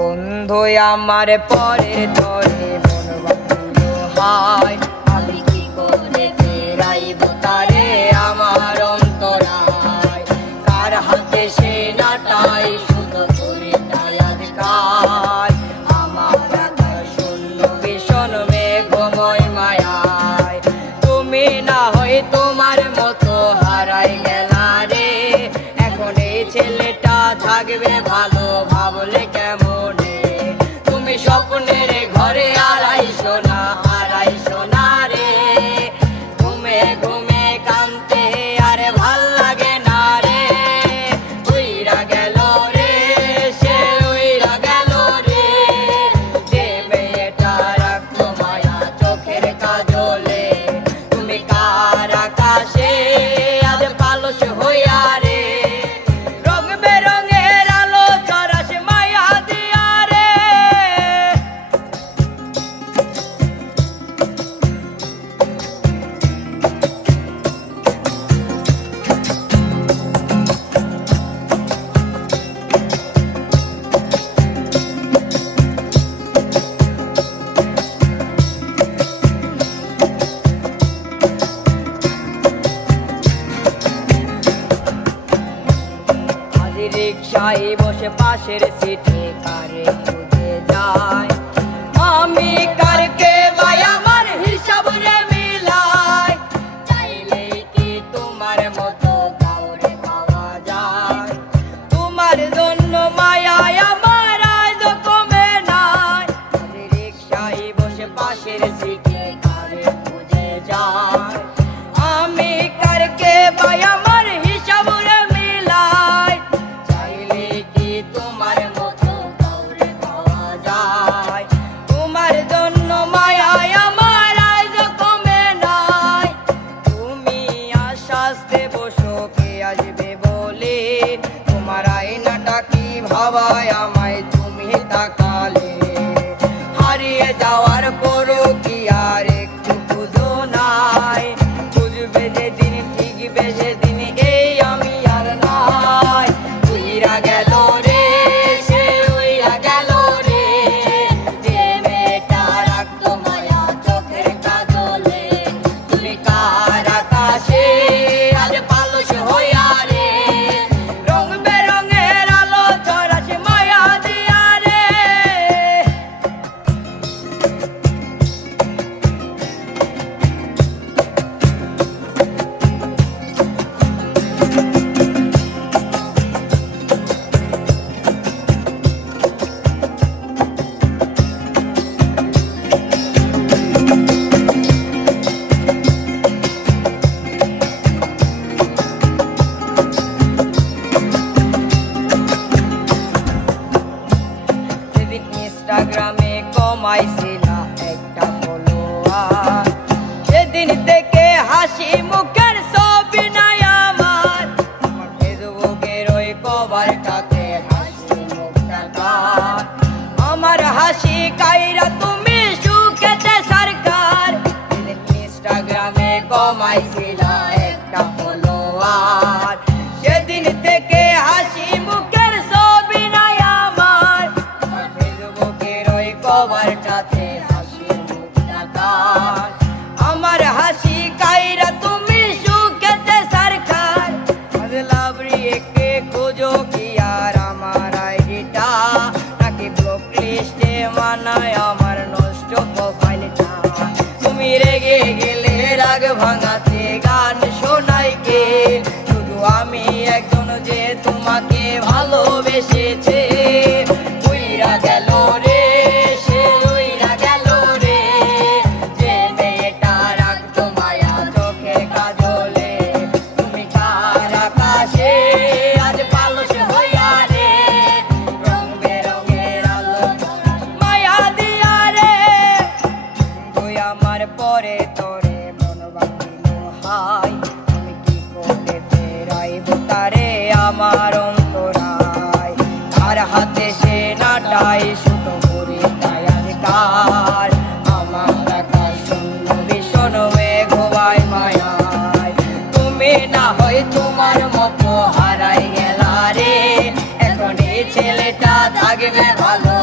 বন্ধু আমার পরের তরে হায় আমি কি করে ফেরাইব তারে আমার অন্তরায় কার হাতে সে নাটাই শুধু করে আজকাল আমার আকাশ শূন্য ভীষণ মেঘময় মায়ায় তুমি না হয় তোমার মতো হারাই গেলা রে এখন এই ছেলেটা থাকবে ভালো ভাবলে কেমন তুমি স্বপ্নের ঘরে আড়াইশো না রে ঘুমে ঘুমে কানতে আরে ভাল লাগে না রে উইরা গেল রে সে উইরা গেল রে যে মেয়েটা রাখতো মায়া চোখের কাজলে তুমি কার আকাশে আজ পালস হইয়া রে রং বেরঙের আলো চরাস মায়া দিয়া রে রিক্সায় বসে পাশের সিটে কারে খুঁজে যায় আমি কারকে ভাই আমার হিসাব রে মিলাই চাইলে কি তোমার মতো কাউরে পাওয়া যায় তোমার জন্য মায়া আমার আজ কমে নাই রিক্সায় বসে পাশের সিটে কারে খুঁজে যায় আমি কারকে ভাই আমার হিসাব রে মিলাই তোমার মতো কাউরে পাওয়া যায় তোমার জন্য মায়া আমার আজ কমে নাই তুমি আশাস্তে বসো কে আসবে বলে তোমার আয়নাটা কি ভাবায় আমায় তুমি তাকালে হারিয়ে যাওয়ার পরও কি আর একটু খুঁজো নাই খুঁজবে যেদিন ঠিকবে সেদিন এই আমি আর নাই উইরা গেল রে সে উইরা গেল রে যে মেয়েটা রাখতো মায়া চোখের কাজলে তুমি কার আকাশে আজ পালস হইয়া রে রং বেরঙের আলো চরাস মায়া দিয়া রে সেদিন ইনস্টাগ্রামে কমাইছিলা একটা ফলোয়ার সেদিন থেকে হাসি মুখের ছবি নাই আমার ফেসবুকের ওই কভারটাতে হাসি মুখটা কার আমার হাসি কাইরা তুমি সুখেতে সরকার ইনস্টাগ্রামে কমাইছিলা একটা ফলোয়ার সেদিন থেকে হাসি মুখের ছবি নাই আমার ফেসবুকের ওই কভারটাতে হাসি মুখটা কার আমার হাসি কাইরা তুমি সুখেতে সরকার আজ লাভরি একে খোঁজো কি আর আমার আইডিটা নাকি ব্লক লিস্টে মানায় আমার নষ্ট প্রোফাইলটা তুমি রেগে গেলে রাগ ভাঙাতে গান শোনাই কে শুধু আমি একজন যে তোমাকে ভালোবেসেছে উইরা গেল রে সে উইরা গেল রে যে মেয়েটা রাখতো মায়া চোখের কাজলে তুমি কার আকাশে আজ পালস হইয়া রে রং বেরঙের আলো মায়া দিয়া রে তুই আমার পরে তোরে মন বাঁধিল হাই আমি কি করে ফেরাইব তারে আমার অন্তরায় তার হাতে সে নাটাই শুধু করে তাই আজকাল আমার আকাশ শূন্য ভীষণ মেঘময় মায়ায় তুমি না হয় তোমার মতো হারাই গেলা রে এখন এই ছেলেটা থাকবে লাগবে ভালো